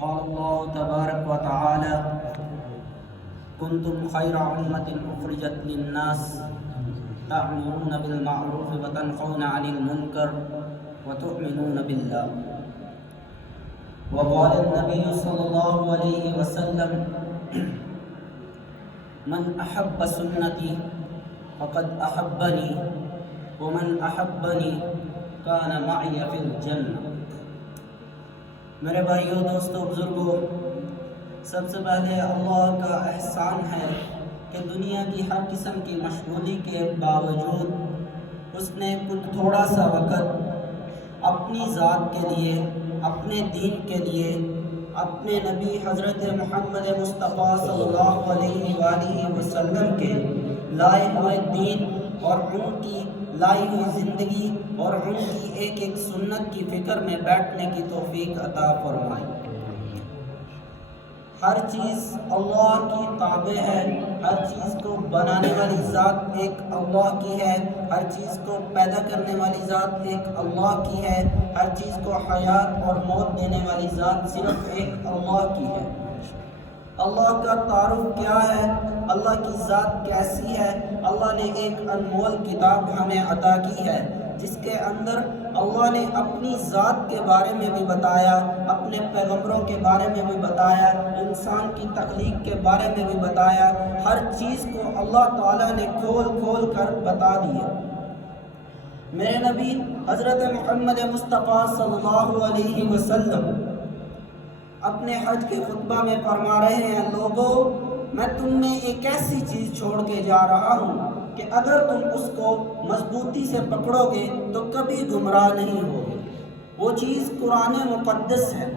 قال الله تبارك وتعالى كنتم خير أمة أخرجت للناس تأمرون بالمعروف وتنهون عن المنكر وتؤمنون بالله. وقال النبي صلى الله عليه وسلم من أحب سنتي فقد أحبني ومن أحبني كان معي في الجنة. میرے بھائیوں، دوستوں، بزرگوں، سب سے پہلے اللہ کا احسان ہے کہ دنیا کی ہر قسم کی مشغولی کے باوجود اس نے کچھ تھوڑا سا وقت اپنی ذات کے لیے، اپنے دین کے لیے، اپنے نبی حضرت محمد مصطفیٰ صلی اللہ علیہ وآلہ وسلم کے لائے ہوئے دین اور ان کی لائی ہوئی زندگی اور ان کی ایک ایک سنت کی فکر میں بیٹھنے کی توفیق عطا فرمائی. ہر چیز اللہ کی تابع ہے، ہر چیز کو بنانے والی ذات ایک اللہ کی ہے، ہر چیز کو پیدا کرنے والی ذات ایک اللہ کی ہے، ہر چیز کو حیات اور موت دینے والی ذات صرف ایک اللہ کی ہے. اللہ کا تعارف کیا ہے، اللہ کی ذات کیسی ہے؟ اللہ نے ایک انمول کتاب ہمیں عطا کی ہے جس کے اندر اللہ نے اپنی ذات کے بارے میں بھی بتایا، اپنے پیغمبروں کے بارے میں بھی بتایا، انسان کی تخلیق کے بارے میں بھی بتایا. ہر چیز کو اللہ تعالیٰ نے کھول کھول کر بتا دیا. میرے نبی حضرت محمد مصطفیٰ صلی اللہ علیہ وسلم اپنے حج کے خطبہ میں فرما رہے ہیں، لوگوں، میں تم میں ایک ایسی چیز چھوڑ کے جا رہا ہوں کہ اگر تم اس کو مضبوطی سے پکڑو گے تو کبھی گمراہ نہیں ہوگے. وہ چیز قرآن مقدس ہے.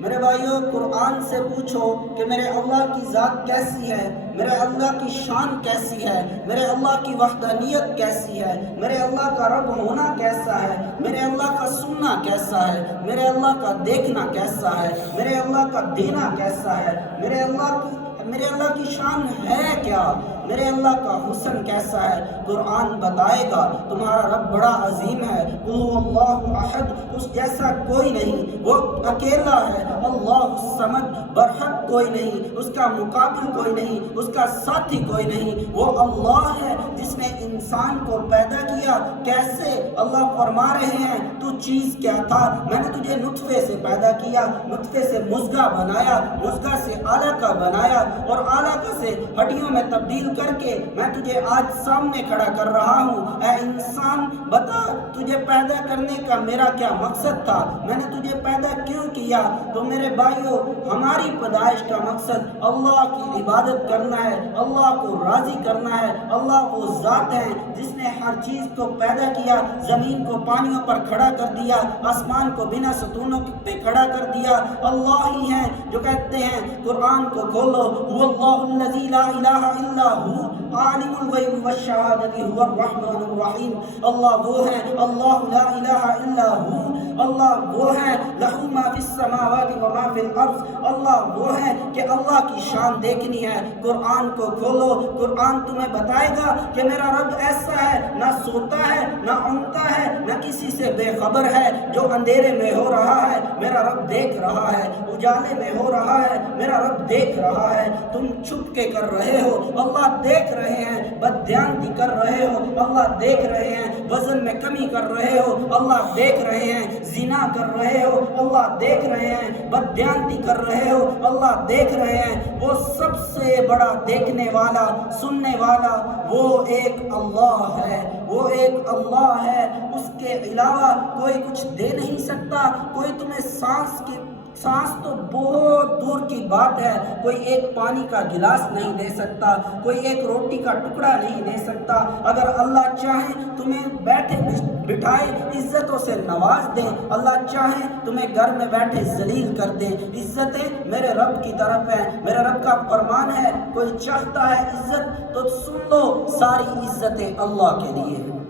میرے بھائیوں، قرآن سے پوچھو کہ میرے اللہ کی ذات کیسی ہے، میرے اللہ کی شان کیسی ہے، میرے اللہ کی وحدانیت کیسی ہے، میرے اللہ کا رب ہونا کیسا ہے، میرے اللہ کا سننا کیسا ہے، میرے اللہ کا دیکھنا کیسا ہے، میرے اللہ کا دینا کیسا ہے، میرے اللہ کی شان ہے کیا، میرے اللہ کا حسن کیسا ہے. قرآن بتائے گا تمہارا رب بڑا عظیم ہے. قل هو اللہ احد، اس جیسا کوئی نہیں، وہ اکیلا ہے. اللہ الصمد، برحق کوئی نہیں، اس کا مقابل کوئی نہیں، اس کا ساتھی کوئی نہیں. وہ اللہ ہے جس نے انسان کو پیدا کیا. کیسے؟ اللہ فرما رہے ہیں تو چیز کیا تھا، میں نے تجھے نطفے سے پیدا کیا، نطفے سے مضغہ بنایا، مضغہ سے علقہ بنایا اور علقہ سے ہڈیوں میں تبدیل کر کے میں تجھے آج سامنے کھڑا کر رہا ہوں. اے انسان، بتا تجھے پیدا کرنے کا میرا کیا مقصد تھا، میں نے تجھے پیدا کیوں کیا؟ تو میرے بھائیوں، ہماری پیدائش کا مقصد اللہ کی عبادت کرنا ہے، اللہ کو راضی کرنا ہے. اللہ وہ ذات ہے جس نے ہر چیز کو پیدا کیا، زمین کو پانیوں پر کھڑا کر دیا، آسمان کو بنا ستونوں پہ کھڑا کر دیا. اللہ ہی ہے جو کہتے ہیں، قرآن کو کھولو، هو اللہ الذی لا الہ الا هو عالم الغیب والشہادۃ هو الرحمن الرحیم. اللہ وہ ہے، اللہ لا الہ الا هو، اللہ وہ ہے، لہ ما فی السماوات و ما فی الارض. اللہ وہ ہے کہ اللہ کی شان دیکھنی ہے. قرآن کو کھولو، قرآن تمہیں بتائے گا کہ میرا رب ایسا ہے، نہ سوتا ہے، نہ اونگتا ہے، نہ کسی سے بے خبر ہے. جو اندھیرے میں ہو رہا ہے میرا رب دیکھ رہا ہے، اجالے میں ہو رہا ہے میرا رب دیکھ رہا ہے. تم چھپ کے کر رہے ہو، اللہ دیکھ رہے ہیں. بددھیانتی کر رہے ہو، اللہ دیکھ رہے ہیں. وزن میں کمی کر رہے ہو، اللہ دیکھ رہے ہیں. زنا کر رہے ہو، اللہ دیکھ رہے ہیں. بددھیانتی کر رہے ہو، اللہ دیکھ رہے ہیں. وہ سب سے بڑا دیکھنے والا، سننے والا وہ ایک اللہ ہے، وہ ایک اللہ ہے. اس کے علاوہ کوئی کچھ دے نہیں سکتا. کوئی تمہیں سانس تو بہت دور کی بات ہے، کوئی ایک پانی کا گلاس نہیں دے سکتا، کوئی ایک روٹی کا ٹکڑا نہیں دے سکتا. اگر اللہ چاہے تمہیں بیٹھے بٹھائے عزتوں سے نواز دے، اللہ چاہے تمہیں گھر میں بیٹھے ذلیل کر دے. عزتیں میرے رب کی طرف ہیں. میرے رب کا فرمان ہے، کوئی چاہتا ہے عزت تو سن لو، ساری عزتیں اللہ کے لیے ہیں،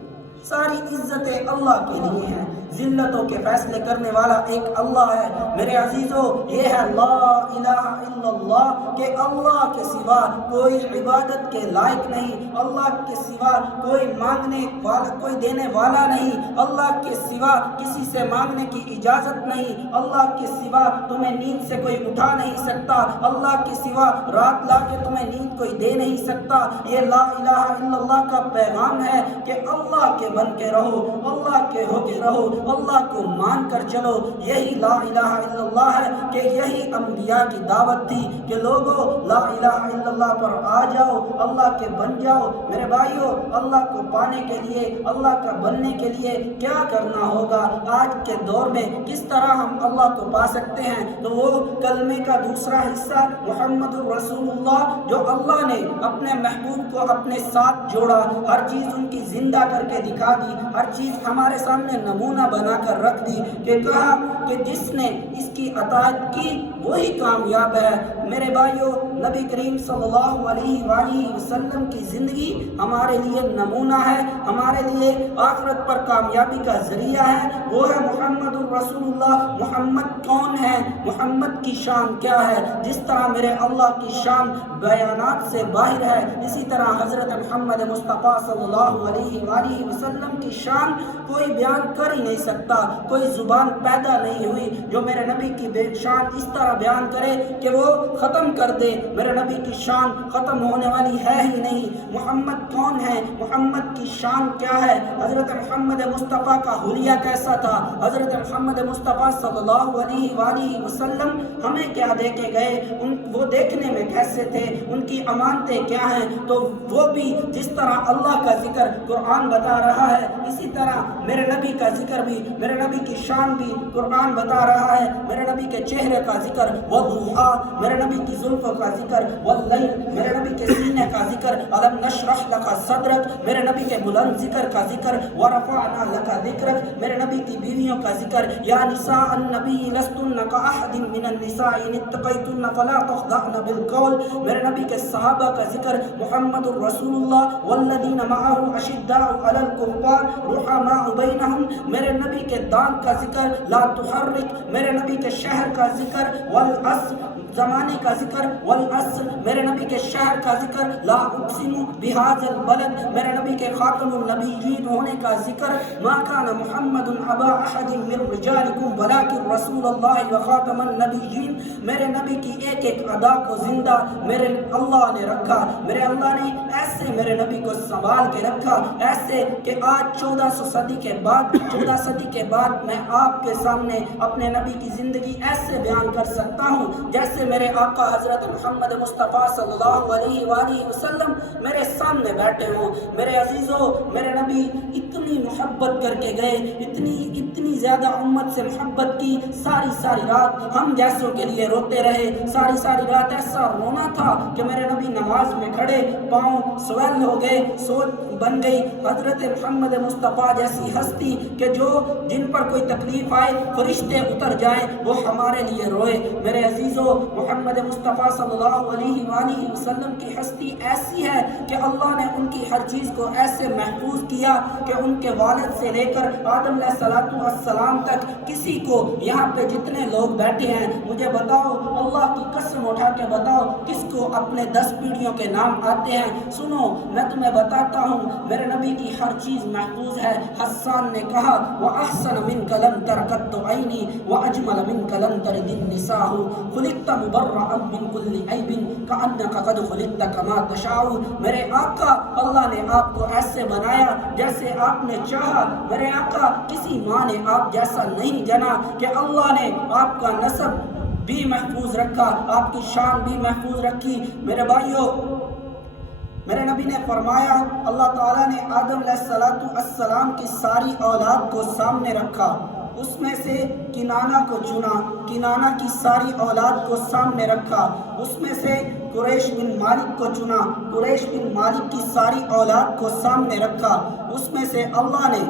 ساری عزتیں اللہ کے لیے ہیں. ذلتوں کے فیصلے کرنے والا ایک اللہ ہے۔ میرے عزیزو، یہ ہے لا الہ الا اللہ، کہ اللہ کے سوا کوئی عبادت کے لائق نہیں، اللہ کے سوا کوئی مانگنے والا، کوئی دینے والا نہیں، اللہ کے سوا کسی سے مانگنے کی اجازت نہیں، اللہ کے سوا تمہیں نیند سے کوئی اٹھا نہیں سکتا، اللہ کے سوا رات لا کے تمہیں نیند کوئی دے نہیں سکتا۔ یہ لا الہ الا اللہ کا پیغام ہے کہ اللہ کے بن کے رہو، اللہ کے ہو کے رہو، اللہ کو مان کر چلو۔ یہی لا الہ الا اللہ ہے، کہ یہی انبیاء کی دعوت تھی کہ لوگوں لا الہ الا اللہ پر آ جاؤ، اللہ کے بن جاؤ۔ میرے بھائیوں، اللہ کو پانے کے لیے، اللہ کا بننے کے لیے کیا کرنا ہوگا؟ آج کے دور میں کس طرح ہم اللہ کو پا سکتے ہیں؟ تو وہ کلمے کا دوسرا حصہ محمد الرسول اللہ، جو اللہ نے اپنے محبوب کو اپنے ساتھ جوڑا، ہر چیز ان کی زندہ کر کے دکھا دی، ہر چیز ہمارے سامنے نمونہ بنا کر رکھ دی، کہ کہا کہ جس نے اس کی اطاعت کی وہی کامیاب ہے۔ میرے بھائیوں، نبی کریم صلی اللہ علیہ وآلہ وسلم کی زندگی ہمارے لیے نمونہ ہے، ہمارے لیے آخرت پر کامیابی کا ذریعہ ہے۔ وہ ہے محمد الرسول اللہ۔ محمد کون ہے؟ محمد کی شان کیا ہے؟ جس طرح میرے اللہ کی شان بیانات سے باہر ہے، اسی طرح حضرت محمد مصطفیٰ صلی اللہ علیہ وآلہ وسلم کی شان کوئی بیان کر ہی نہیں سکتا، کوئی زبان پیدا نہیں ہوئی جو میرے نبی کی شان اس طرح بیان کرے کہ وہ ختم کر دے۔ میرے نبی کی شان ختم ہونے والی ہے ہی نہیں۔ محمد کون ہے؟ محمد کی شان کیا ہے؟ حضرت محمد مصطفیٰ کا حلیہ کیسا تھا؟ حضرت محمد مصطفیٰ صلی اللہ علیہ وآلہ وسلم ہمیں کیا دے کے گئے؟ وہ دیکھنے میں کیسے تھے؟ ان کی امانتیں کیا ہیں؟ تو وہ بھی جس طرح اللہ کا ذکر قرآن بتا رہا ہے، اسی طرح میرے نبی کا ذکر بھی، میرے نبی کی شان بھی قرآن بتا رہا ہے۔ میرے نبی کے چہرے کا ذکر، والضحیٰ، میرے نبی کی زلفوں کا ذکر، واللیل، میرے نبی کے سینے کا ذکر، الم نشرح لک صدرک، میرے نبی کے بلند ذکر کا ذکر، ورفعنا لک ذکرک، میرے نبی کی بیویوں کا ذکر، یا نساء النبی لستن کاحد من النساء ان اتقیتن فلا تخضعن بالقول، میرے نبی کے صحابہ کا ذکر، محمد الرسول اللہ والذین معه اشداء علی الکفار رحماء بینہم، میرے نبی کے دان کا ذکر، لا تحرک، میرے نبی کے شہر کا ذکر، والعصر، زمانے کا ذکر، والعصر، میرے نبی کے شہر کا ذکر، لا اقسم بهذا البلد، میرے نبی کے خاتم النبیین ہونے کا ذکر، ما کان محمد ابا احد من رجالکم ولکن رسول اللہ وخاتم النبیین، میرے نبی کی ایک ایک ادا کو زندہ میرے اللہ نے رکھا، میرے اللہ نے ایسے میرے نبی کو سنبھال کے رکھا، ایسے کہ آج 1400 صدی کے بعد 14 صدی کے بعد میں آپ کے سامنے اپنے نبی کی زندگی ایسے بیان کر سکتا ہوں جیسے میرے آقا حضرت محمد مصطفیٰ صلی اللہ علیہ وآلہ وسلم میرے سامنے بیٹھے ہوں۔ میرے عزیزو، میرے نبی اتنی محبت کر کے گئے، اتنی زیادہ امت سے محبت کی، ساری رات ہم جیسوں کے لیے روتے رہے، ساری رات ایسا رونا تھا کہ میرے نبی نماز میں کھڑے پاؤں سویل ہو گئے، سوچ بن گئی۔ حضرت محمد مصطفیٰ جیسی ہستی کہ جن پر کوئی تکلیف آئے فرشتے اتر جائیں، وہ ہمارے لیے روئے۔ میرے عزیزو، محمد مصطفیٰ صلی اللہ علیہ وآلہ وسلم کی ہستی ایسی ہے کہ اللہ نے ان کی ہر چیز کو ایسے محفوظ کیا کہ ان کے والد سے لے کر آدم علیہ السلام تک کسی کو، یہاں پہ جتنے لوگ بیٹھے ہیں، مجھے بتاؤ، اللہ کی قسم اٹھا کے بتاؤ، کس کو اپنے 10 پیڑھیوں کے نام آتے ہیں؟ سنو، میں تمہیں بتاتا ہوں، میرے نبی کی ہر چیز محفوظ ہے۔ حسان نے کہا، وَأَحْسَنَ مِنْكَ لَمْ تَرْ قَطُّ عَيْنِي وَأَجْمَلَ مِنْكَ لَمْ تَلِدِ النِّسَاءُ خُلِقْتَ مُبَرَّأً مِنْ كُلِّ عَيْبٍ كَأَنَّكَ قَدْ خُلِقْتَ كَمَا تَشَاءُ، میرے آقا، اللہ نے آپ کو ایسے بنایا جیسے آپ نے چاہا۔ میرے آقا، کسی ماں نے آپ جیسا نہیں جنا کہ اللہ نے آپ کا نسب بھی محفوظ رکھا، آپ کی شان بھی محفوظ رکھی۔ میرے بھائیوں، میرے نبی نے فرمایا، اللہ تعالیٰ نے آدم علیہ السلام کی ساری اولاد کو سامنے رکھا، اس میں سے کنانہ کو چنا، کنانہ کی ساری اولاد کو سامنے رکھا، اس میں سے قریش بن مالک کو چنا، قریش بن مالک کی ساری اولاد کو سامنے رکھا، اس میں سے اللہ نے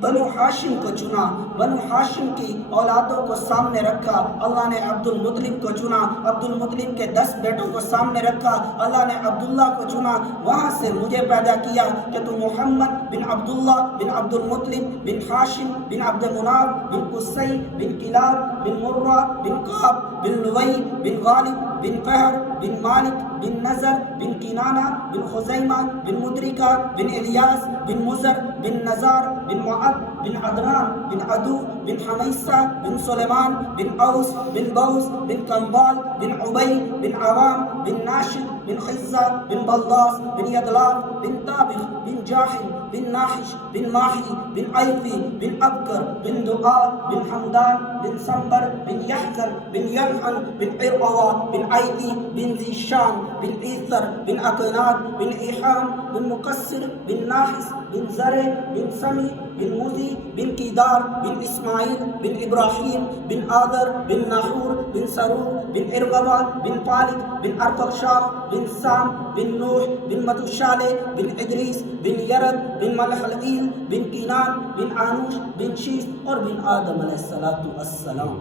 بنو ہاشم کو چنا، بنو ہاشم کی اولادوں کو سامنے رکھا، اللہ نے عبد المطلب کو چنا، عبد المطلب کے 10 بیٹوں کو سامنے رکھا، اللہ نے عبداللہ کو چنا، وہاں سے مجھے پیدا کیا کہ تو محمد بن عبداللہ بن عبد المطلب بن ہاشم بن عبد مناف بن قصی بن کلاب بن مرہ بن قعب بن لوی بن غالب بن فہر بن مالک بن نظر بن کنانہ بن خزیمہ بن مدرکہ بن الیاس بن مزر بن نزار بن معد بن عدنان بن عدو بن حمیسہ بن سلیمان بن اوس بن بوس بن کنبال بن عبی بن عوام بن ناشد بن خزہ بن بلداس بن یدلاف بن طابخ بن جاحم بن ناحش بن ماحی بن عیفی بن ابکر بن دعا بن حمدان بن سنبر بن یحزن بن یلحن بن عرقوہ بن عیدی بن ذی شان بن عیثر بن اکناد بن ایحام بن مقصر بن ناحس بن زرع بن سمی بن مزی بن کیدار بن اسماعیل بن ابراہیم بن آدر بن ناحور بن سرور بن ارغبہ بن پالد بن ارفخشاہ بن سام بن نوح بن متشالح بن ادریس بن یرد بن ملحلئیل بن کینان بن آنوش بن شیس اور بن آدم علیہ السلام۔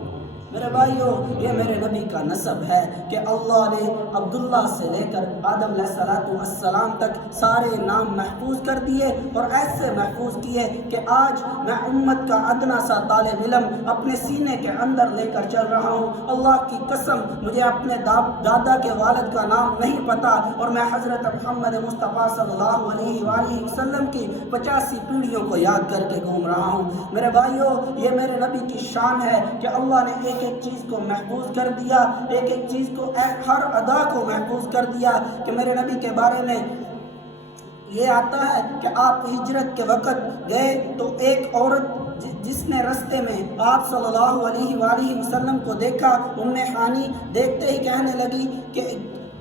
میرے بھائیو، یہ میرے نبی کا نسب ہے کہ اللہ نے عبداللہ سے لے کر آدم علیہ السلام تک سارے نام محفوظ کر دیے اور ایسے محفوظ کیے کہ آج میں امت کا ادنا سا طالب علم اپنے سینے کے اندر لے کر چل رہا ہوں۔ اللہ کی قسم مجھے اپنے دادا کے والد کا نام نہیں پتا اور میں حضرت محمد مصطفیٰ صلی اللہ علیہ وآلہ وسلم کی 85 پیڑھیوں کو یاد کر کے گھوم رہا ہوں۔ میرے بھائیو، یہ میرے نبی کی شان ہے کہ اللہ نے ایک چیز کو محفوظ کر دیا، ایک چیز کو، ہر ادا کو محفوظ کر دیا کہ میرے نبی کے بارے میں یہ آتا ہے کہ آپ ہجرت کے وقت گئے تو ایک عورت جس نے رستے میں آپ صلی اللہ علیہ وآلہ وسلم کو دیکھا، ام حانی دیکھتے ہی کہنے لگی کہ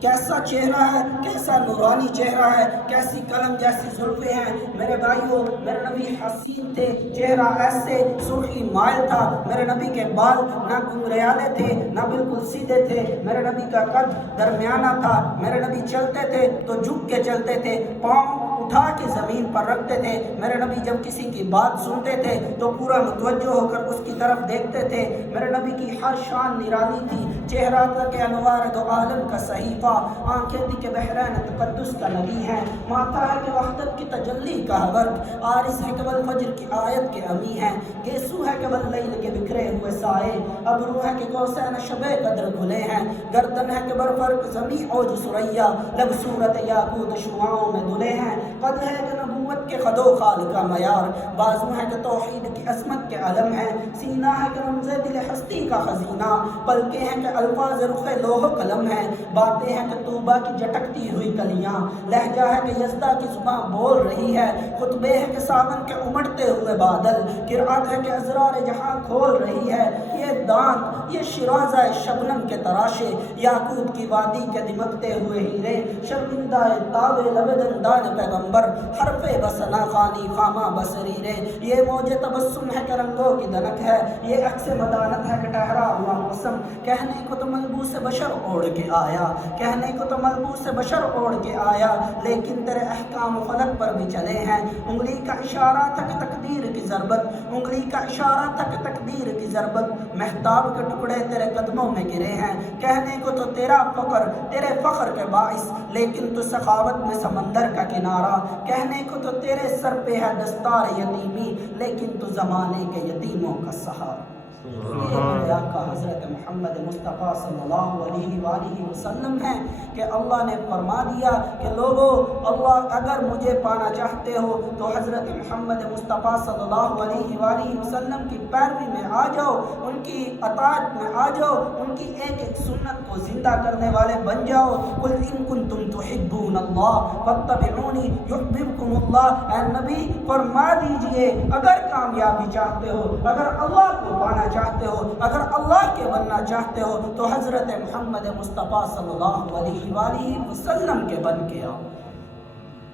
کیسا چہرہ ہے، کیسا نورانی چہرہ ہے، کیسی قلم جیسی زلفیں ہیں۔ میرے بھائیوں، میرے نبی حسین تھے، چہرہ ایسے سرخی مائل تھا، میرے نبی کے بال نہ گنگریالے تھے نہ بالکل سیدھے تھے، میرے نبی کا قد درمیانہ تھا، میرے نبی چلتے تھے تو جھک کے چلتے تھے، پاؤں اٹھا کے زمین پر رکھتے تھے، میرے نبی جب کسی کی بات سنتے تھے تو پورا متوجہ ہو کر اس کی طرف دیکھتے تھے، میرے نبی کی ہر شان نرالی تھی، چہرہ تھا کہ انوار دو عالم کا صحیفہ، آنکھیں تھی کہ بحرین تقدس کا نبی ہے، ماتھا ہے کہ وحدت کی تجلی کا ورق، عارض ہے کہ والفجر کی آیت کے امی ہیں، گیسو ہے کہ واللیل کے بکھرے ہوئے سائے، ابرو ہے کہ قوسین شب قدر کھلے ہیں، گردن ہے کہ برفرق زمیں اوج سریا، لب صورت یاقوت شعاعوں میں دھلے ہیں، قد ہے کہ نبوت کے خد و خال کا معیار، بازو ہے کہ توحید کی عظمت کے علم ہے، سینہ ہے کہ رمز دل ہستی کا خزینہ، پلکیں ہیں کہ الفاظ رخ لوح قلم ہے، باتیں ہیں کہ طوبہ کی جھٹکتی ہوئی کلیاں، لہجہ ہے کہ یزدہ کی زبان بول رہی ہے، خطبے ہے کہ ساون کے امڑتے ہوئے بادل، قرأت ہے کہ اسرار جہاں کھول رہی ہے، یہ دانت، یہ شیرازہ شبنم کے تراشے، یاقوت کی وادی کے دمکتے ہوئے ہیرے، شرمندہ تاب لب دندان پیغمبر، حرف بسنا خانی خامہ بصریرے، یہ موج تبسم ہے کہ رنگوں کی دنک ہے، یہ عکس مدانت ہے کہ ٹھہرا ہوا موسم، کہنے کو تو ملبوس بشر اوڑھ کے آیا، کہنے کو تو ملبوس بشر اوڑھ کے آیا، لیکن تیرے احکام فلک پر بھی چلے ہیں، انگلی کا اشارہ تک تقدیر کی ضربت، انگلی کا اشارہ تک تقدیر کی ضربت، مہتاب کے ٹکڑے تیرے قدموں میں گرے ہیں، کہنے کو تو تیرا فخر تیرے فخر کے باعث، لیکن تو سخاوت میں سمندر کا کنارہ، کہنے کو تو تیرے سر پہ ہے دستار یتیمی، لیکن تو زمانے کے یتیموں کا سہارا۔ یہ میرے آقا حضرت محمد مصطفیٰ صلی اللہ علیہ وآلہ وسلم ہیں کہ اللہ نے فرما دیا کہ لوگو، اللہ اگر مجھے پانا چاہتے ہو تو حضرت محمد مصطفیٰ صلی اللہ علیہ وآلہ وسلم کی پیروی میں آ جاؤ، ان کی اطاعت میں آ جاؤ، ان کی ایک ایک سنت کو زندہ کرنے والے بن جاؤ۔ قل ان کنتم تحبون اللہ فاتبعونی یحببکم اللہ، اے نبی فرما دیجئے اگر کامیابی چاہتے ہو، اگر اللہ کو پانا چاہتے ہو، اگر اللہ کے بننا چاہتے ہو تو حضرت محمد مصطفیٰ صلی اللہ علیہ وآلہ وسلم کے بن کے آؤ۔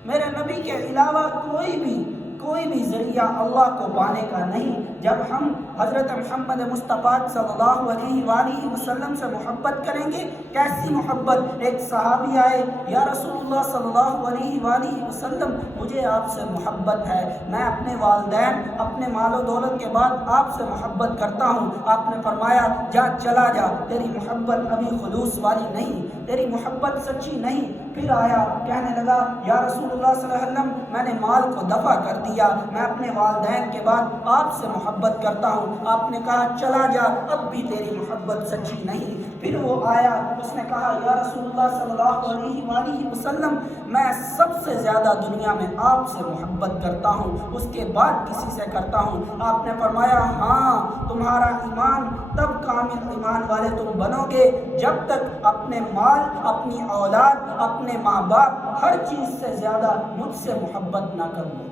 میرے نبی کے علاوہ کوئی بھی ذریعہ اللہ کو پانے کا نہیں۔ جب ہم حضرت محمد مصطفیٰ صلی اللہ علیہ وآلہ وسلم سے محبت کریں گے؟ کیسی محبت؟ ایک صحابی آئے، یا رسول اللہ صلی اللہ علیہ وآلہ وسلم مجھے آپ سے محبت ہے، میں اپنے والدین اپنے مال و دولت کے بعد آپ سے محبت کرتا ہوں۔ آپ نے فرمایا جا چلا جا، تیری محبت ابھی خلوص والی نہیں، تیری محبت سچی نہیں۔ پھر آیا، کہنے لگا یا رسول اللہ صلی اللہ علیہ وسلم میں نے مال کو دفع کر دیا، میں اپنے والدین کے بعد آپ سے محبت کرتا ہوں۔ آپ نے کہا چلا جا، اب بھی تیری محبت سچی نہیں۔ پھر وہ آیا، اس نے کہا یا رسول اللہ صلی اللہ علیہ وآلہ وسلم میں سب سے زیادہ دنیا میں آپ سے محبت کرتا ہوں، اس کے بعد کسی سے کرتا ہوں۔ آپ نے فرمایا ہاں، تمہارا ایمان تب کامل ایمان والے تم بنو گے جب تک اپنے مال، اپنی اولاد، اپنے ماں باپ، ہر چیز سے زیادہ مجھ سے محبت نہ کرو۔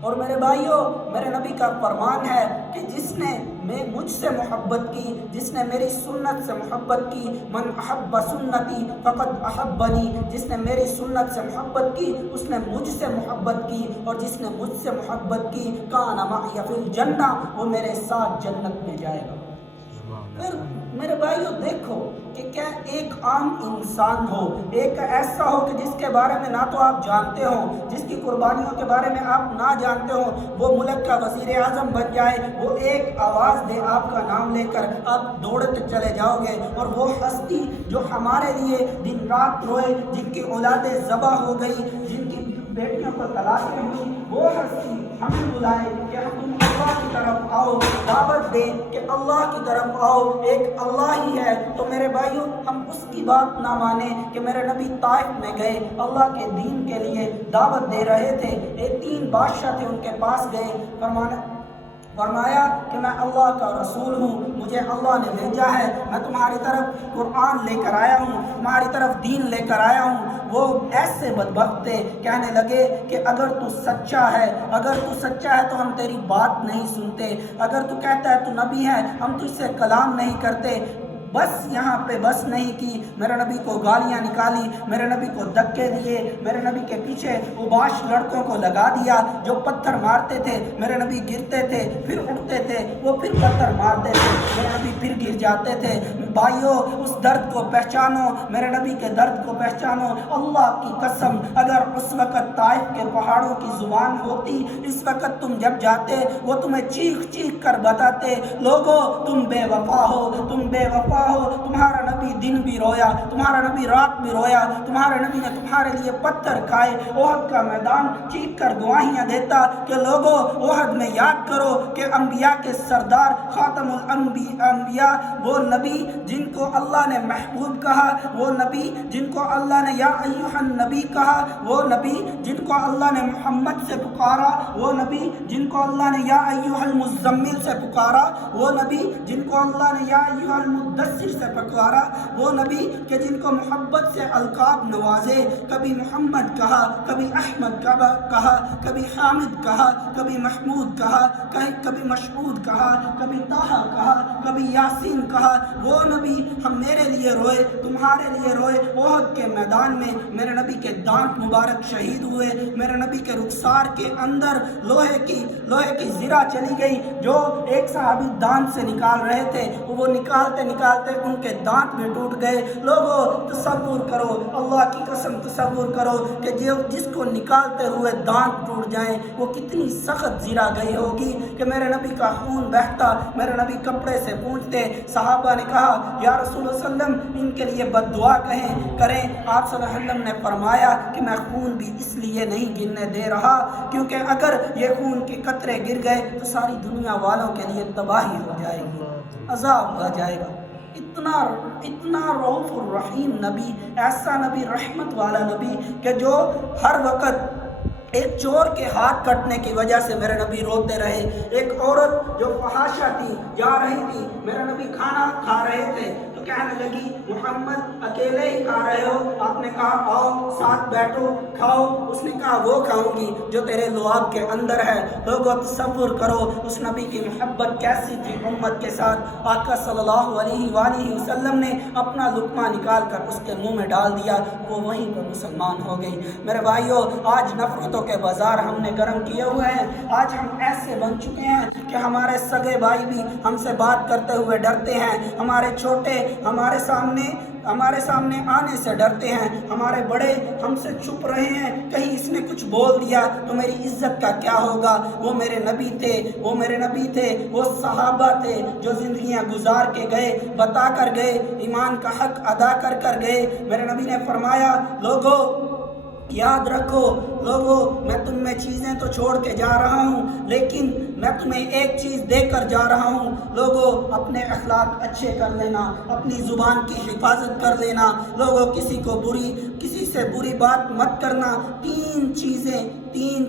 اور میرے بھائیوں، میرے نبی کا فرمان ہے کہ جس نے مجھ سے محبت کی، جس نے میری سنت سے محبت کی، من احب سنتی فقد احبنی، جس نے میری سنت سے محبت کی اس نے مجھ سے محبت کی، اور جس نے مجھ سے محبت کی کان معی فی الجنہ، وہ میرے ساتھ جنت میں جائے گا۔ پھر میرے بھائیوں دیکھو کہ کیا ایک عام انسان ہو، ایک ایسا ہو کہ جس کے بارے میں نہ تو آپ جانتے ہو، جس کی قربانیوں کے بارے میں آپ نہ جانتے ہو، وہ ملک کا وزیر اعظم بن جائے، وہ ایک آواز دے آپ کا نام لے کر آپ دوڑتے چلے جاؤ گے، اور وہ ہستی جو ہمارے لیے دن رات روئے، جن کی اولادیں ذبح ہو گئی، جن کی بیٹیوں کو طلاقیں ہوئی، وہ ہستی ہمیں بلائے کہ تم اللہ کی طرف آؤ، دعوت دے کہ اللہ کی طرف آؤ، ایک اللہ ہی ہے، تو میرے بھائیوں ہم اس کی بات نہ مانیں کہ میرے نبی طائف میں گئے، اللہ کے دین کے لیے دعوت دے رہے تھے، ایک 3 بادشاہ تھے، ان کے پاس گئے، فرمایا کہ میں اللہ کا رسول ہوں، مجھے اللہ نے بھیجا ہے، میں تمہاری طرف قرآن لے کر آیا ہوں، تمہاری طرف دین لے کر آیا ہوں۔ وہ ایسے بدبخت تھے، کہنے لگے کہ اگر تو سچا ہے، اگر تو سچا ہے تو ہم تیری بات نہیں سنتے، اگر تو کہتا ہے تو نبی ہے ہم تجھ سے کلام نہیں کرتے۔ بس یہاں پہ بس نہیں کی، میرے نبی کو گالیاں نکالی، میرے نبی کو دھکے دیے، میرے نبی کے پیچھے اوباش لڑکوں کو لگا دیا جو پتھر مارتے تھے، میرے نبی گرتے تھے پھر اٹھتے تھے، وہ پھر پتھر مارتے تھے، میرے نبی پھر گر جاتے تھے۔ بھائیو اس درد کو پہچانو، میرے نبی کے درد کو پہچانو۔ اللہ کی قسم اگر اس وقت طائف کے پہاڑوں کی زبان ہوتی، اس وقت تم جب جاتے وہ تمہیں چیخ چیخ کر بتاتے لوگو تم بے وفا ہو، تم بے وفا ہو، تمہارا نبی دن بھی رویا، تمہارا نبی رات بھی رویا، تمہارے نبی نے تمہارے لیے پتھر کھائے۔ احد کا میدان چیخ کر گواہیاں دیتا کہ لوگوں احد میں یاد کرو کہ انبیاء کے سردار خاتم الانبیاء، وہ نبی جن کو اللہ نے محبوب کہا، وہ نبی جن کو اللہ نے یا ایھا النبی کہا، وہ نبی جن کو اللہ نے محمد سے پکارا، وہ نبی جن کو اللہ نے یا ایھا المزمل سے پکارا، وہ نبی جن کو اللہ نے یا ایھا المدثر سے پکارا، وہ نبی کہ جن کو محبت سے القاب نوازے، کبھی محمد کہا، کبھی احمد کہا، کبھی حامد کہا، کبھی محمود کہا، کبھی مشہود کہا، کبھی طہ کہا، کبھی یاسین کہا، وہ نبی ہم میرے لیے روئے، تمہارے لیے روئے۔ احد کے میدان میں میرے نبی کے دانت مبارک شہید ہوئے، میرے نبی کے رخسار کے اندر لوہے کی زرہ چلی گئی، جو ایک صحابی دانت سے نکال رہے تھے، وہ نکالتے نکالتے ان کے دانت بھی ٹوٹ گئے۔ لوگوں تصور کرو، اللہ کی قسم تصور کرو کہ جس کو نکالتے ہوئے دانت ٹوٹ جائیں وہ کتنی سخت زرہ گئی ہوگی کہ میرے نبی کا خون بہتا، میرے نبی کپڑے سے پونچھتے۔ صحابہ نے کہا یا رسول اللہ صلی اللہ علیہ وسلم ان کے لیے بد دعا کریں۔ آپ صلی اللہ علیہ وسلم نے فرمایا کہ میں خون بھی اس لیے نہیں گرنے دے رہا کیونکہ اگر یہ خون کے قطرے گر گئے تو ساری دنیا والوں کے لیے تباہی ہو جائے گی، عذاب آ جائے گا۔ اتنا رؤوف الرحیم نبی، ایسا نبی، رحمت والا نبی کہ جو ہر وقت ایک چور کے ہاتھ کٹنے کی وجہ سے میرے نبی روتے رہے، ایک عورت جو فحاشہ تھی جا رہی تھی، میرے نبی کھانا کھا رہے تھے تو کہنے لگی محمد اکیلے ہی کھا رہے ہو؟ آپ نے کہا آؤ ساتھ بیٹھو کھاؤ۔ اس نے کہا وہ کھاؤں گی جو تیرے لعاب کے اندر ہے۔ لوگوں تصور کرو اس نبی کی محبت کیسی تھی امت کے ساتھ۔ آقا صلی اللہ علیہ وآلہ وسلم نے اپنا لقمہ نکال کر اس کے منہ میں ڈال دیا، وہ وہیں پر مسلمان ہو گئی۔ میرے بھائیوں آج نفرت و عزتوں کے بازار ہم نے گرم کیے ہوئے ہیں. آج ہم ایسے بن چکے ہیں کہ ہمارے سگے بھائی بھی ہم سے بات کرتے ہوئے ڈرتے ہیں, ہمارے چھوٹے ہمارے سامنے آنے سے ڈرتے ہیں, ہمارے بڑے ہم سے چھپ رہے ہیں, کہیں اس نے کچھ بول دیا تو میری عزت کا کیا ہوگا. وہ میرے نبی تھے, وہ صحابہ تھے جو زندگیاں گزار کے گئے, بتا کر گئے, ایمان کا حق ادا کر گئے. میرے نبی نے فرمایا, لوگوں یاد رکھو, میں تم میں چیزیں تو چھوڑ کے جا رہا ہوں, لیکن میں تمہیں ایک چیز دے کر جا رہا ہوں. لوگوں اپنے اخلاق اچھے کر لینا, اپنی زبان کی حفاظت کر لینا. لوگوں کسی سے بری بات مت کرنا. تین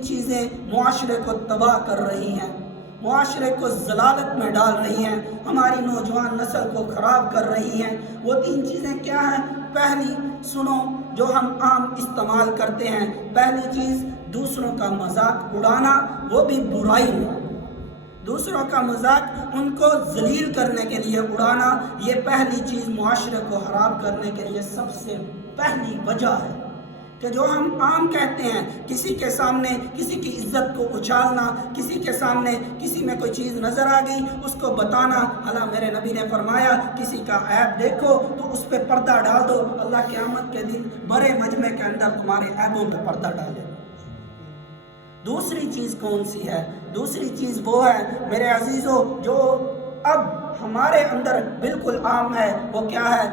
چیزیں معاشرے کو تباہ کر رہی ہیں, معاشرے کو ضلالت میں ڈال رہی ہیں, ہماری نوجوان نسل کو خراب کر رہی ہیں. وہ تین چیزیں کیا ہیں؟ پہلی سنو, جو ہم عام استعمال کرتے ہیں. پہلی چیز دوسروں کا مذاق اڑانا, وہ بھی برائی میں. دوسروں کا مذاق ان کو ذلیل کرنے کے لیے اڑانا, یہ پہلی چیز معاشرے کو خراب کرنے کے لیے سب سے پہلی وجہ ہے. کہ جو ہم عام کہتے ہیں, کسی کے سامنے کسی کی عزت کو اچھالنا, کسی کے سامنے کسی میں کوئی چیز نظر آ گئی اس کو بتانا. اللہ میرے نبی نے فرمایا, کسی کا عیب دیکھو تو اس پہ پردہ ڈال دو, اللہ قیامت کے دن بڑے مجمع کے اندر تمہارے عیبوں پہ پردہ ڈالے. دوسری چیز کون سی ہے؟ دوسری چیز وہ ہے میرے عزیزو جو اب ہمارے اندر بالکل عام ہے. وہ کیا ہے؟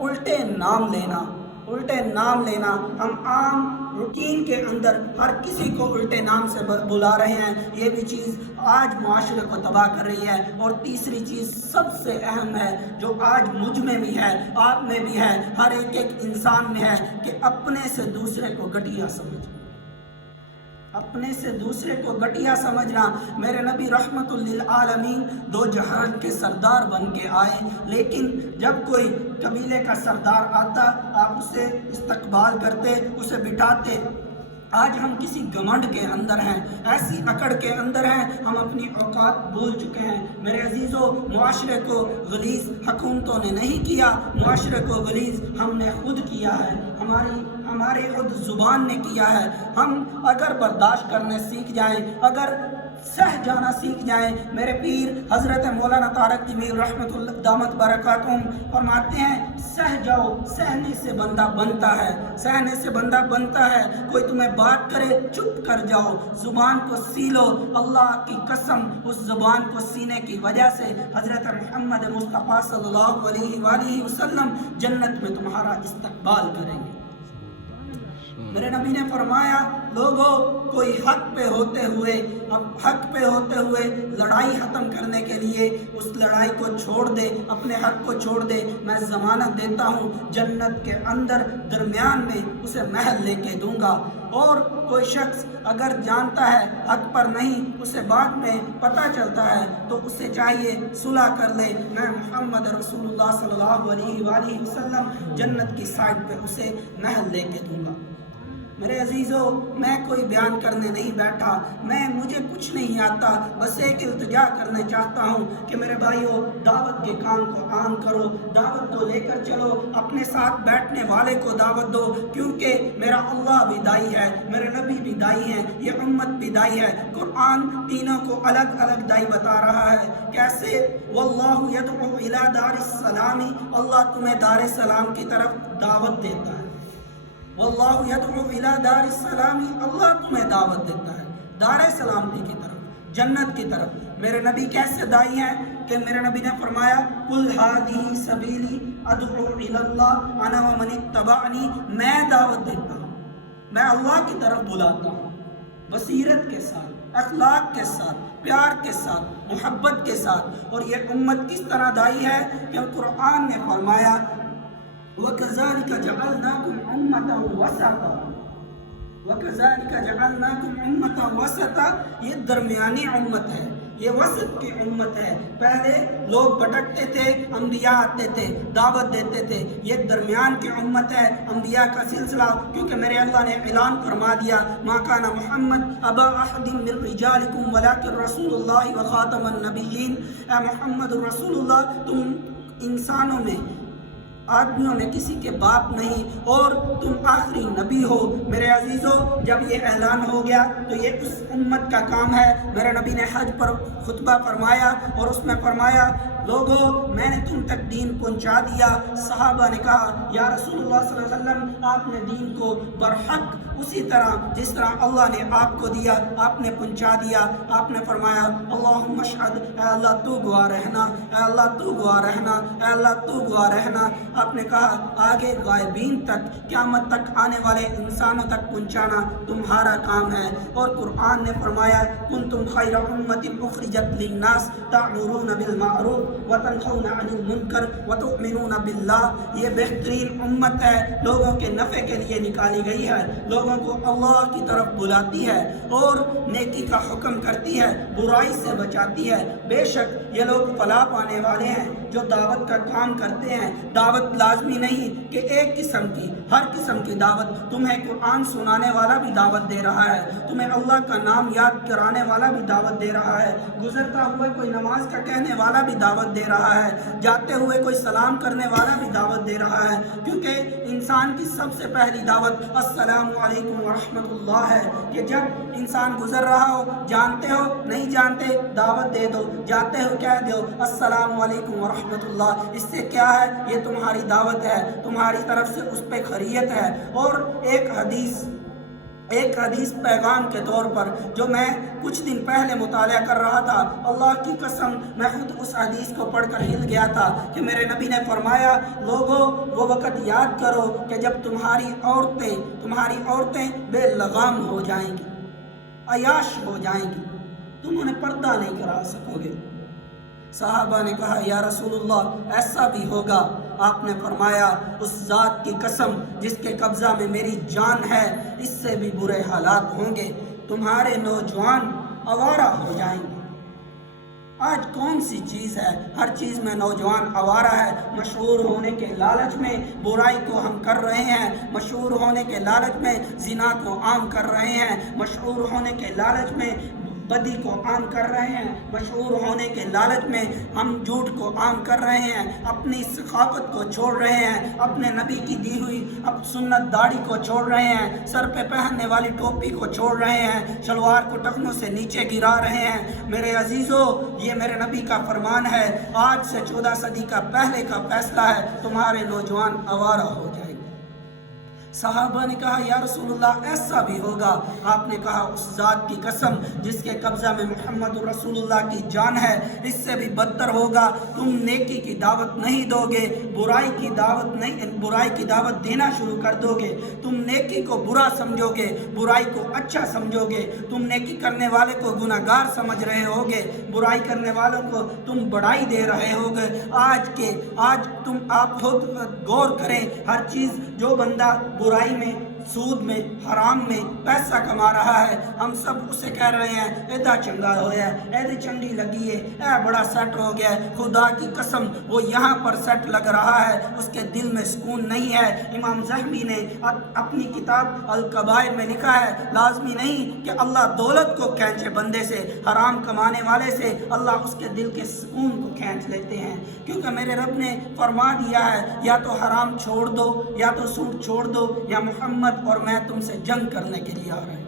الٹے نام لینا. ہم عام روٹین کے اندر ہر کسی کو الٹے نام سے بلا رہے ہیں. یہ بھی چیز آج معاشرے کو تباہ کر رہی ہے. اور تیسری چیز سب سے اہم ہے, جو آج مجھ میں بھی ہے, آپ میں بھی ہے, ہر ایک انسان میں ہے, کہ اپنے سے دوسرے کو گھٹیا سمجھنا. میرے نبی رحمت للعالمین دو جہان کے سردار بن کے آئے, لیکن جب کوئی قبیلے کا سردار آتا آپ اسے استقبال کرتے, اسے بٹھاتے. آج ہم کسی گھمنڈ کے اندر ہیں, ایسی اکڑ کے اندر ہیں, ہم اپنی اوقات بھول چکے ہیں. میرے عزیزو, معاشرے کو غلیظ حکومتوں نے نہیں کیا, معاشرے کو غلیظ ہم نے خود کیا ہے, ہماری خود زبان نے کیا ہے. ہم اگر برداشت کرنے سیکھ جائیں, اگر سہ جانا سیکھ جائیں. میرے پیر حضرت مولانا طارق جمیل رحمت اللہ دامت برکاتہم فرماتے ہیں, سہ جاؤ, سہنے سے بندہ بنتا ہے. کوئی تمہیں بات کرے چپ کر جاؤ, زبان کو سی لو. اللہ کی قسم, اس زبان کو سینے کی وجہ سے حضرت محمد مصطفیٰ صلی اللہ علیہ وآلہ وسلم جنت میں تمہارا استقبال کریں گے. میرے نبی نے فرمایا, لوگوں کوئی حق پہ ہوتے ہوئے لڑائی ختم کرنے کے لیے اس لڑائی کو چھوڑ دے, اپنے حق کو چھوڑ دے. میں ضمانت دیتا ہوں جنت کے اندر درمیان میں اسے محل لے کے دوں گا. اور کوئی شخص اگر جانتا ہے حق پر نہیں, اسے بعد میں پتہ چلتا ہے, تو اسے چاہیے صلح کر لے. میں محمد رسول اللہ صلی اللہ علیہ وآلہ وسلم جنت کی سائٹ پہ اسے محل لے کے دوں گا. میرے عزیزو, میں کوئی بیان کرنے نہیں بیٹھا, مجھے کچھ نہیں آتا, بس ایک التجا کرنے چاہتا ہوں کہ میرے بھائیو, دعوت کے کام کو عام کرو, دعوت کو لے کر چلو, اپنے ساتھ بیٹھنے والے کو دعوت دو, کیونکہ میرا اللہ بھی دائی ہے, میرے نبی بھی دائی ہیں, یہ امت بھی دائی ہے. قرآن تینوں کو الگ الگ دائی بتا رہا ہے. کیسے؟ واللہ یدعو الی دار السلام, اللہ تمہیں دار سلام کی طرف دعوت دیتا ہے. واللہ یدعو الی دار السلام, اللہ تمہیں دعوت دیتا ہے دار سلامتی کی طرف, جنت کی طرف. میرے نبی کیسے دائی ہیں کہ میرے نبی نے فرمایا, قل ھذہ سبیلی ادعو الی اللہ انا ومن اتبعنی, میں دعوت دیتا ہوں, میں اللہ کی طرف بلاتا ہوں, بصیرت کے ساتھ, اخلاق کے ساتھ, پیار کے ساتھ, محبت کے ساتھ. اور یہ امت کس طرح دائی ہے کہ قرآن نے فرمایا, وَكَذَلِكَ جَعَلْنَاكُمْ أُمَّةً وَسَطًا, یہ درمیانی امت ہے, یہ وسط کی امت ہے. پہلے لوگ بھٹکتے تھے, انبیاء آتے تھے, دعوت دیتے تھے. یہ درمیان کی امت ہے, انبیاء کا سلسلہ, کیونکہ میرے اللہ نے اعلان فرما دیا, ما کان محمد ابا احد من رجالکم ولکن رسول اللہ وخاتم النبیین. اے محمد رسول اللہ, تم انسانوں میں آدمیوں میں کسی کے باپ نہیں اور تم آخری نبی ہو۔ میرے عزیزوں، جب یہ اعلان ہو گیا تو یہ اس امت کا کام ہے۔ میرے نبی نے حج پر خطبہ فرمایا اور اس میں فرمایا، لوگوں میں نے تم تک دین پہنچا دیا۔ صحابہ نے کہا، یا رسول اللہ صلی اللہ علیہ وسلم، آپ نے دین کو برحق اسی طرح جس طرح اللہ نے آپ کو دیا آپ نے پہنچا دیا۔ آپ نے فرمایا، اللہم اشہد، اے اللہ تو گواہ رہنا، اے اللہ تو گواہ رہنا، اے اللہ تو گواہ رہنا۔ آپ نے کہا، آگے غائبین تک، قیامت تک آنے والے انسانوں تک پہنچانا تمہارا کام ہے۔ اور قرآن نے فرمایا، کنتم خیر امت اخرجت للناس تأمرون بالمعروف وتنہون عن المنکر وتؤمنون باللہ۔ یہ بہترین امت ہے، لوگوں کے نفع کے لیے نکالی گئی ہے، لوگوں کو اللہ کی طرف بلاتی ہے اور نیکی کا حکم کرتی ہے، برائی سے بچاتی ہے۔ بے شک یہ لوگ فلاح پانے والے ہیں جو دعوت کا کام کرتے ہیں۔ دعوت لازمی نہیں کہ ایک قسم کی، ہر قسم کی دعوت۔ تمہیں قرآن سنانے والا بھی دعوت دے رہا ہے، تمہیں اللہ کا نام یاد کرانے والا بھی دعوت دے رہا ہے، گزرتا ہوا کوئی نماز کا کہنے والا بھی دعوت دے رہا ہے، جاتے ہوئے کوئی سلام کرنے والا بھی دعوت دے رہا ہے، کیونکہ انسان کی سب سے پہلی دعوت السلام علیکم ورحمۃ اللہ ہے، کہ جب انسان گزر رہا ہو، جانتے ہو نہیں جانتے، دعوت دے دو، جاتے ہو کہہ دو السلام علیکم ورحمۃ اللہ۔ اس سے کیا ہے؟ یہ تمہاری دعوت ہے، تمہاری طرف سے اس پہ خیریت ہے۔ اور ایک حدیث پیغام کے طور پر جو میں کچھ دن پہلے مطالعہ کر رہا تھا، اللہ کی قسم میں خود اس حدیث کو پڑھ کر ہل گیا تھا کہ میرے نبی نے فرمایا، لوگوں وہ وقت یاد کرو کہ جب تمہاری عورتیں بے لگام ہو جائیں گی، عیاش ہو جائیں گی، تم انہیں پردہ نہیں کرا سکو گے۔ صحابہ نے کہا، یا رسول اللہ ایسا بھی ہوگا؟ آپ نے فرمایا، اس ذات کی قسم جس کے قبضہ میں میری جان ہے، اس سے بھی برے حالات ہوں گے، تمہارے نوجوان آوارہ ہو جائیں گے۔ آج کون سی چیز ہے؟ ہر چیز میں نوجوان آوارہ ہے۔ مشہور ہونے کے لالچ میں برائی کو ہم کر رہے ہیں، مشہور ہونے کے لالچ میں زنا کو عام کر رہے ہیں، مشہور ہونے کے لالچ میں بدی کو عام کر رہے ہیں، مشہور ہونے کے لالچ میں ہم جھوٹ کو عام کر رہے ہیں، اپنی ثقافت کو چھوڑ رہے ہیں، اپنے نبی کی دی ہوئی سنت داڑھی کو چھوڑ رہے ہیں، سر پہ پہننے والی ٹوپی کو چھوڑ رہے ہیں، شلوار کو ٹخنوں سے نیچے گرا رہے ہیں۔ میرے عزیزوں، یہ میرے نبی کا فرمان ہے، آج سے 14 صدی کا پہلے کا فیصلہ ہے، تمہارے نوجوان آوارہ ہو جائیں گے۔ صحابہ نے کہا، یا رسول اللہ ایسا بھی ہوگا؟ آپ نے کہا، اس ذات کی قسم جس کے قبضہ میں محمد رسول اللہ کی جان ہے، اس سے بھی بدتر ہوگا۔ تم نیکی کی دعوت نہیں دو گے، برائی کی دعوت دینا شروع کر دو گے، تم نیکی کو برا سمجھو گے، برائی کو اچھا سمجھو گے، تم نیکی کرنے والے کو گناہ گار سمجھ رہے ہوگے، برائی کرنے والوں کو تم بڑائی دے رہے ہوگے۔ آج آپ خود غور کریں، ہر چیز جو بندہ برائی میں، سود میں، حرام میں پیسہ کما رہا ہے، ہم سب اسے کہہ رہے ہیں، ایدہ چنگا ہویا ہے، ایدی چنگی لگی ہے، اے بڑا سیٹ ہو گیا ہے۔ خدا کی قسم وہ یہاں پر سیٹ لگ رہا ہے، اس کے دل میں سکون نہیں ہے۔ امام زہبی نے اپنی کتاب الکبائر میں لکھا ہے، لازمی نہیں کہ اللہ دولت کو کھینچے بندے سے، حرام کمانے والے سے اللہ اس کے دل کے سکون کو کھینچ لیتے ہیں، کیونکہ میرے رب نے فرما دیا ہے، یا تو حرام چھوڑ دو، یا تو سود چھوڑ دو، یا محمد اور میں تم سے جنگ کرنے کے لیے آ رہے ہیں۔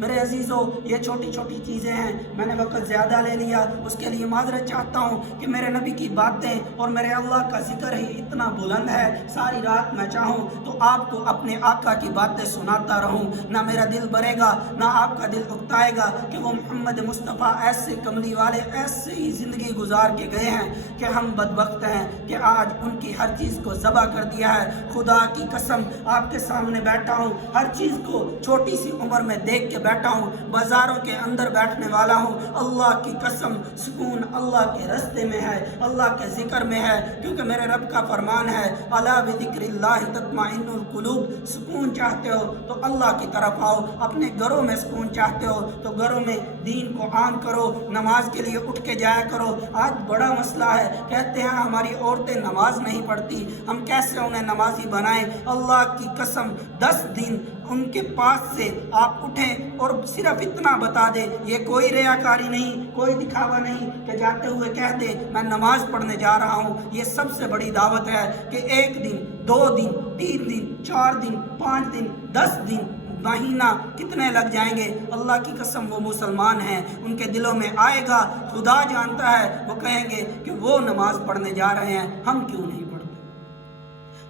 میرے عزیزوں، یہ چھوٹی چھوٹی چیزیں ہیں، میں نے وقت زیادہ لے لیا، اس کے لیے معذرت چاہتا ہوں کہ میرے نبی کی باتیں اور میرے اللہ کا ذکر ہی اتنا بلند ہے، ساری رات میں چاہوں تو آپ کو اپنے آقا کی باتیں سناتا رہوں، نہ میرا دل بھرے گا، نہ آپ کا دل اکتائے گا کہ وہ محمد مصطفیٰ ایسے کملی والے ایسے ہی زندگی گزار کے گئے ہیں کہ ہم بدبخت ہیں کہ آج ان کی ہر چیز کو ذبح کر دیا ہے۔ خدا کی قسم آپ کے سامنے بیٹھا ہوں، ہر چیز کو چھوٹی سی عمر میں دیکھ کے بیٹھا ہوں، بازاروں کے اندر بیٹھنے والا ہوں، اللہ کی قسم سکون اللہ کے رستے میں ہے، اللہ کے ذکر میں ہے، کیونکہ میرے رب کا فرمان ہے، الا بذکر اللہ تطمئن القلوب۔ سکون چاہتے ہو تو اللہ کی طرف آؤ، اپنے گھروں میں سکون چاہتے ہو تو گھروں میں دین کو عام کرو، نماز کے لیے اٹھ کے جایا کرو۔ آج بڑا مسئلہ ہے، کہتے ہیں ہماری عورتیں نماز نہیں پڑھتی، ہم کیسے انہیں نمازی بنائیں؟ اللہ کی قسم 10 دن ان کے پاس سے آپ اٹھیں اور صرف اتنا بتا دیں، یہ کوئی ریاکاری نہیں، کوئی دکھاوا نہیں کہ جاتے ہوئے کہہ دے میں نماز پڑھنے جا رہا ہوں۔ یہ سب سے بڑی دعوت ہے کہ 1 دن 2 دن 3 دن 4 دن 5 دن 10 دن مہینہ کتنے لگ جائیں گے، اللہ کی قسم وہ مسلمان ہیں، ان کے دلوں میں آئے گا، خدا جانتا ہے، وہ کہیں گے کہ وہ نماز پڑھنے جا رہے ہیں، ہم کیوں نہیں پڑھتے۔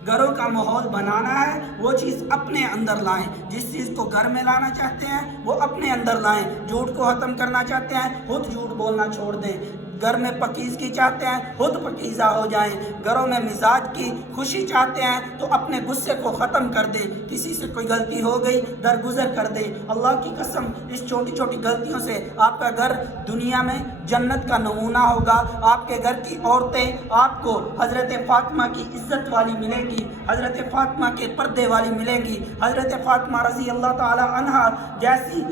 گھروں کا ماحول بنانا ہے، وہ چیز اپنے اندر لائیں، جس چیز کو گھر میں لانا چاہتے ہیں وہ اپنے اندر لائیں۔ جھوٹ کو ختم کرنا چاہتے ہیں، خود جھوٹ بولنا چھوڑ دیں۔ گھر میں پکیزگی چاہتے ہیں، خود پکیزہ ہو جائیں۔ گھروں میں مزاج کی خوشی چاہتے ہیں تو اپنے غصے کو ختم کر دیں۔ کسی سے کوئی غلطی ہو گئی درگزر کر دیں۔ اللہ کی قسم اس چھوٹی چھوٹی غلطیوں سے آپ کا گھر دنیا میں جنت کا نمونہ ہوگا۔ آپ کے گھر کی عورتیں آپ کو حضرت فاطمہ کی عزت والی ملیں گی، حضرت فاطمہ کے پردے والی ملیں گی، حضرت فاطمہ رضی اللہ تعالی عنہا جیسی